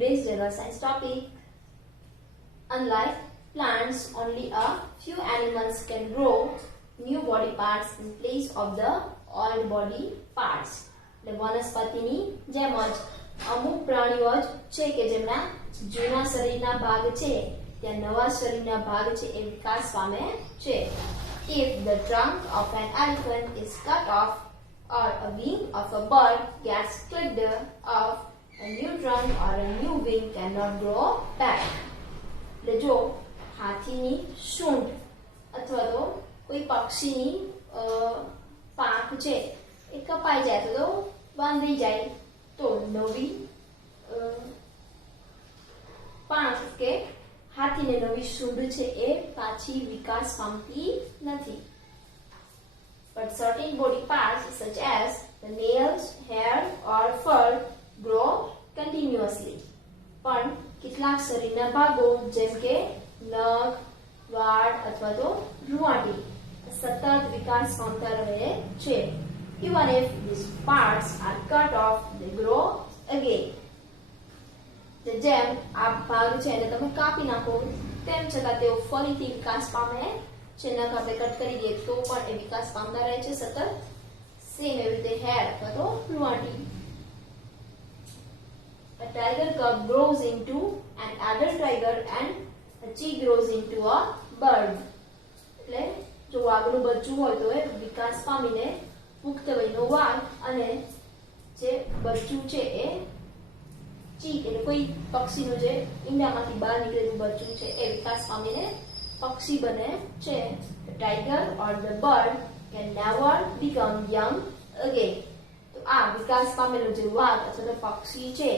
today's general science topic. Unlike plants, only a few animals can grow new body parts in place of the old body parts. એટલે વનસ્પતિની જેમ જ અમુક પ્રાણીઓ જ છે કે જેમના જૂના શરીરના ભાગ છે ત્યાં નવા શરીરના ભાગ છે એ વિકાસ પામે છે. If the trunk of an elephant is cut off or a wing of a bird gets clipped off, a new trunk or a new wing cannot grow back. એટલે જો હાથીની સૂંઢ અથવા તો કોઈ પક્ષીની પાંખ છે એ કપાઈ જાય તો બાંધી જાય તો નવી પાંખ કે હાથીને નવી સૂંઢ છે એ પાછી વિકાસ પામતી નથી. But certain body parts such as the nails, hair or fur grow continuously. પણ કેટલાક શરીરના ભાગો જેમ કે નખ, વાળ અથવા તો રૂંવાટી સતત વિકાસ પામતા રહે છે. Even if these parts are cut off, they grow again. જેમ આ ભાગ છે એને તમે કાપી નાખો તેમ છતાં તેઓ ફરીથી વિકાસ પામે છે. નખ આપણે કટ કરી દઈએ તો પણ એ વિકાસ પામતા રહે છે સતત. સેમ એવી રીતે હેર અથવા તો રૂંવાટી. A tiger cub grows into an adult tiger and a chick grows into a bird. એટલે જો વાઘનું બચ્ચું હોય તો એ વિકાસ પામીને પુખ્ત વયનો વાઘ અને જે બચ્ચું છે એ ચીક એટલે કોઈ પક્ષીનું જે ઈંડામાંથી બહાર નીકળેલું બચ્ચું છે એ વિકાસ પામીને પક્ષી બને છે. The tiger or the bird can never become young again. તો આ વિકાસ પામેલો જે વાઘ અથવા તો પક્ષી છે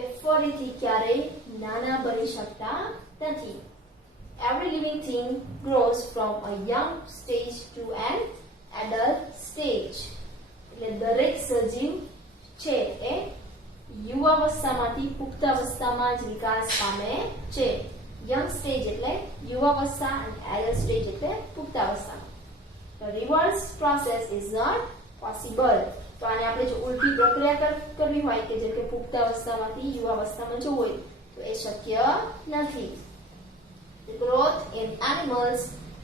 એ ફરીથી ક્યારેય નાના બની શકતા નથી. Every living thing grows from a young stage to an adult stage. એટલે દરેક સજીવ છે એ યુવાવસ્થામાંથી પુખ્તાવસ્થામાં જ વિકાસ પામે છે. યંગ સ્ટેજ એટલે યુવાવસ્થા અને એડલ્ટ સ્ટેજ એટલે પુખ્તાવસ્થા. The reverse process is not possible. તો આને આપણે જો ઉલટી પ્રક્રિયા કરવી હોય કે જેમ કે પુખ્તાવસ્થામાંથી યુવાવસ્થામાં જવું હોય તો એ શક્ય નથી. The growth in animals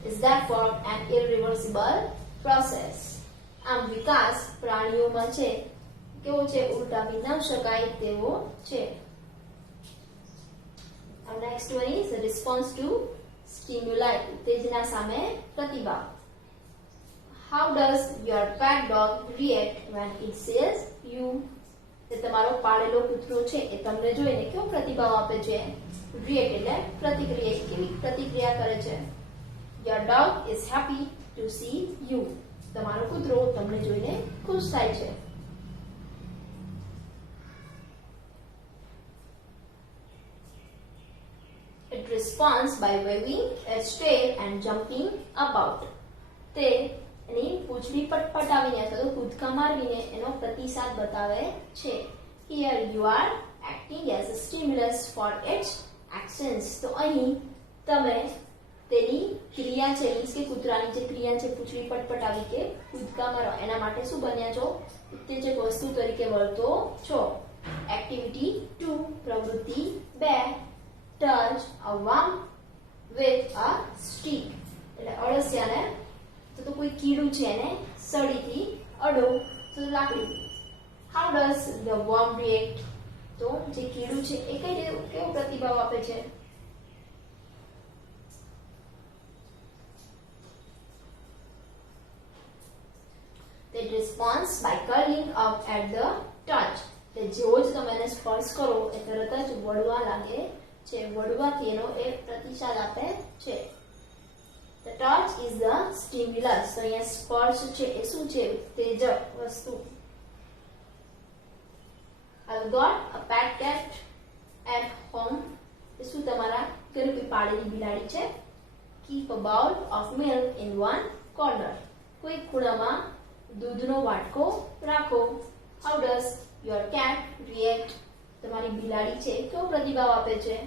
is therefore an irreversible process. આમ વિકાસ પ્રાણીઓમાં છે કેવો છે ઉલટાવી ન શકાય તેવો છે. Our next one is the response to stimuli. ઉત્તેજના સામે પ્રતિભાવ. How does your pet dog react when it sees you? તમારો પાળેલો કૂતરો છે એ તમને જોઈને કેવો પ્રતિભાવ આપે છે? React એટલે પ્રતિક્રિયા. કેવી પ્રતિક્રિયા કરે છે? Your dog is happy to see you. તમારો કૂતરો તમને જોઈને ખુશ થાય છે. It responds by waving its tail and jumping about. તે એની પૂંછડી પટપટાવીને અથવા તો કૂદકા મારવીને એનો પ્રતિસાદ બતાવે છે. Here you are acting as a stimulus for its actions. તો અહીં તમે તેની ક્રિયા છે મીન્સ કે કૂતરાની જે ક્રિયા છે પૂંછડી પટપટાવી કે કૂદકા મારવા એના માટે શું બન્યા છો? ઉત્તેજક વસ્તુ તરીકે વર્તો છો. Activity 2 પ્રવૃત્તિ 2 touch a worm with a stick. એટલે અળસિયાને તો કોઈ કીડું છે એને સળીથી અડો તો લાકડી. How does the worm react? તો જે કીડું છે એ કઈ રીતે કેવો પ્રતિભાવ આપે છે? It responds by curling up at the touch. એટલે જેવો જ તમે એને સ્પર્શ કરો એ તરત જ વળવા લાગે છે. વળવાથી એનો એ પ્રતિસાદ આપે છે. The touch is the stimulus. તો અહીંયા સ્પર્શ છે એ શું છે? ઉત્તેજક વસ્તુ. I've got a pet cat at home. એ શું તમારા ઘરે કોઈ પાળેલી બિલાડી છે? Keep a bowl of milk in one corner. કોઈ ખૂણામાં દૂધનો વાટકો રાખો. How does your cat react? તમારી બિલાડી છે કેવો પ્રતિભાવ આપે છે?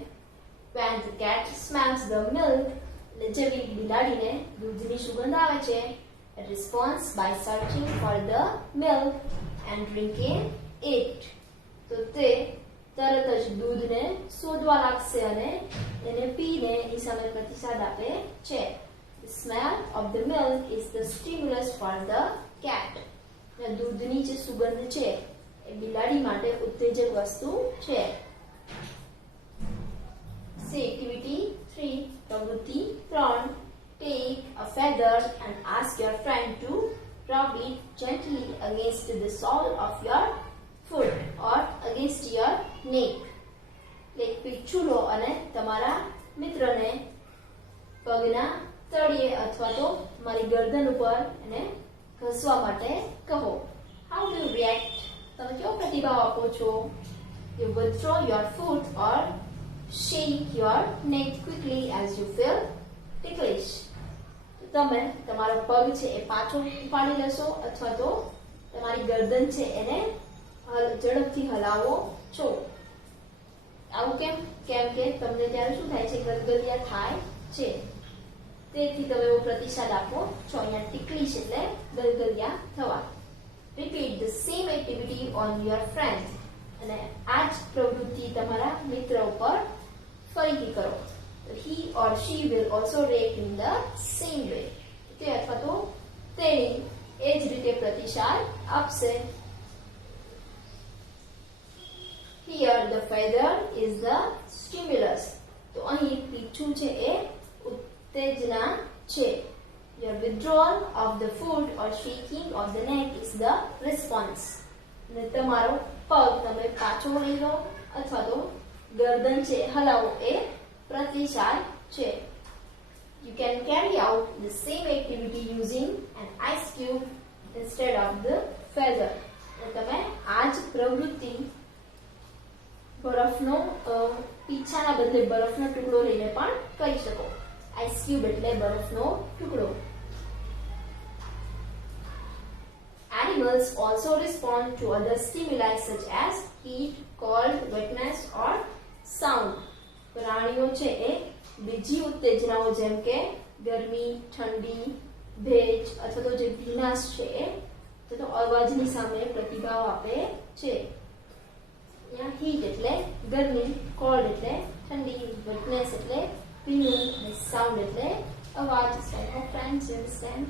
When the cat smells the milk, એટલે જેવી બિલાડીને દૂધની સુગંધ આવે છે, it responds by searching for the milk and drinking it. તો તે તરત જ દૂધને શોધવા લાગશે અને એને પીને એની સામે પ્રતિસાદ આપે છે. The smell of the milk is the stimulus for the cat. દૂધની જે સુગંધ છે એ બિલાડી માટે ઉત્તેજક વસ્તુ છે. See activity 3, પ્રવૃત્તિ 3. Take a feather and ask your friend to rub it gently against the sole of your foot or against your neck. એક પીછું લો અને તમારા મિત્રને પગના તળિયે અથવા તો તમારી ગરદન ઉપર એને ઘસવા માટે કહો. How do you react? તમે કેવો પ્રતિભાવ આપો છો? You withdraw your foot or shake your neck quickly as you feel ticklish. તમે તમારો પગ છે એ પાછો ઉપાડી લેશો અથવા તો તમારી ગરદન છે એને ઝડપથી હલાવો છો. આવું કેમ? કેમ કે તમને ત્યારે શું થાય છે? ગલગલિયા થાય છે. તેથી તમે એવો પ્રતિસાદ આપો છો. અહીંયા ટિકલિશ એટલે ગલગલિયા થવા. Repeat the same activity on your friend. અને આ જ પ્રવૃત્તિ તમારા મિત્ર ઉપર ફરીથી કરો. He or she will also react in the same way. તે અથવા તો તેણી એ જ રીતે પ્રતિસાદ આપશે. Here the feather is the stimulus. તો અહીં પીછું છે એ ઉત્તેજના છે. Your withdrawal of the foot or shaking of the neck is the response. અને તમારો પગ તમે પાછો લઈ લો અથવા તો ગરદન છે હલાવો એ પ્રતિસાદ છે. You can carry out the same activity using an ice cube instead of the feather. તમે આ જ પ્રવૃત્તિ બરફનો પીછાના બદલે બરફનો ટુકડો લઈને પણ કરી શકો. આઈસ ક્યુબ એટલે બરફનો ટુકડો. Animals also respond to other stimuli such as heat, cold, wetness or sound. પ્રાણીઓ છે એ બીજી ઉત્તેજનાઓ જેમ કે ગરમી, ઠંડી, ભેજ અથવા તો જે ભીનાશ છે એ તો અવાજની સામે પ્રતિભાવ આપે છે. અહીંયા હીટ એટલે ગરમી, કોલ્ડ એટલે ઠંડી, વેટનેસ એટલે ભીનું અને સાઉન્ડ એટલે અવાજ. So I hope friends you understand.